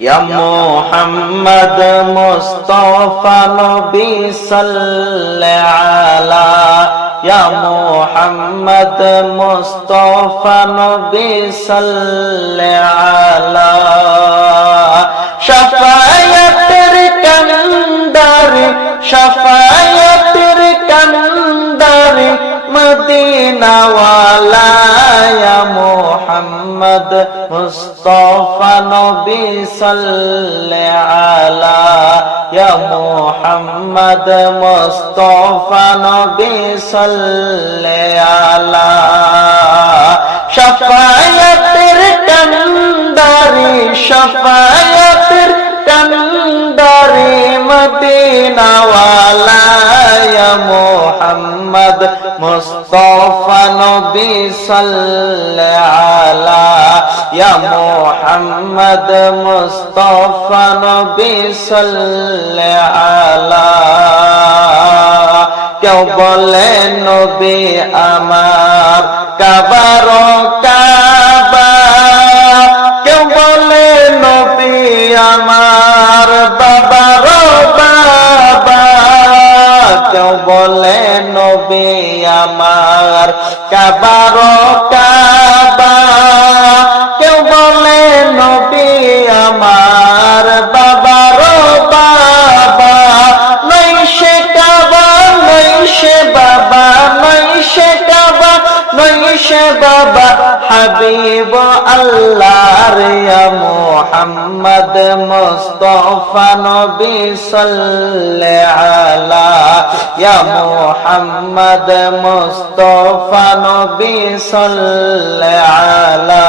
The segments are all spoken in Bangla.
ইয়া মুহাম্মদ মুস্তাফা নবী সাল্লাল্লাহু আলা ইয়া মুহাম্মদ মুস্তাফা নবী সাল্লাল্লাহু আলা শাফায়াতের কান্দারে শাফায়াতের কান্দারে মদিনা ওয়ালা ইয়া মুহাম্মদ মুস্তাফা নবী সাল্লাল্লাহু আলা ইয়া মুহাম্মদ মুস্তাফা নবী সাল্লাল্লাহু আলা শাফায়াতের কান্দারে শাফায়াতের কান্দারে মদিনা ওয়ালা ইয়া মুহাম্মদ মুস্তাফা নবী সাল্লাল্লাহু আলা ইয়া মুহাম্মদ মুস্তাফা নবী সাল্লাল্লাহু আলা কেউ বলে নবী আমার কাবার কাবা কেউ বলে নবী আমার বাবার বাবা কেউ বলে নবী আমার কাবার কাবা কেউ বলে নবী আমার বাবার বাবা নই সে কাবা নই সে বাবা নই সে কাবা নই সে বাবা হাবিব আল্লাহর ইয়া মুহাম্মদ মুস্তাফা নবী সাল্লাল্লাহু আলা ইয়া মুহাম্মদ মুস্তাফা নবী সাল্লাল্লাহু আলা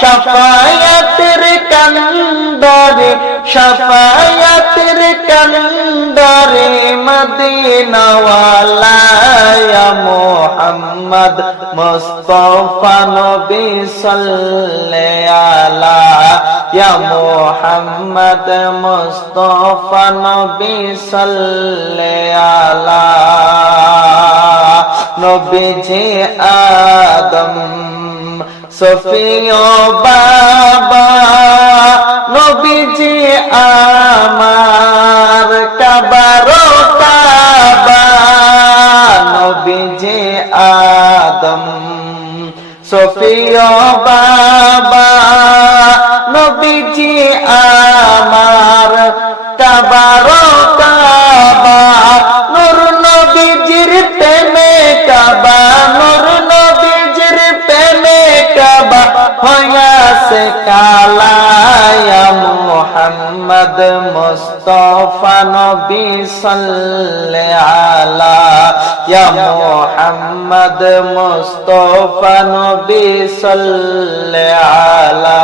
শাফায়াতের কান্দারে শাফায়াতের কান্দারে মদিনা ওয়ালা ইয়া মুহাম্মদ মুস্তাফা নবী সাল্লাল্লাহু আলা ইয়া মুহাম্মদ মুস্তাফা নবী সাল্লাল্লাহু আলা নবীজি আদম সফিয়া বাবা নবীজি আমার কাবার কাবা নবীজি আদম সফিয়া বাবা নবীজি আমার কাবার কাবা নূর নবীজির প্রেমে কাবা নূর নবীজির প্রেমে কাবা হইয়াছে কালা ইয়া মুহাম্মদ মুস্তাফা নবী সাল্লাল্লাহু আলা ইয়া মুহাম্মদ মুস্তাফা নবী সাল্লাল্লাহু আলা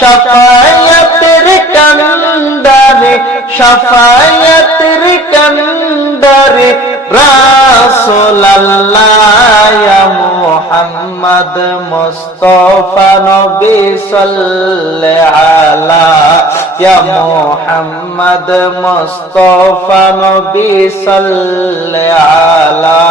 শাফায়াতের কান্দারে শাফায়াতের কান্দারে রাসূলুল্লাহ ইয়া মুহাম্মদ মুস্তাফা নবী সাল্লাল্লাহু আলা ইয়া মুহাম্মদ মুস্তাফা নবী সাল্লাল্লাহু আলা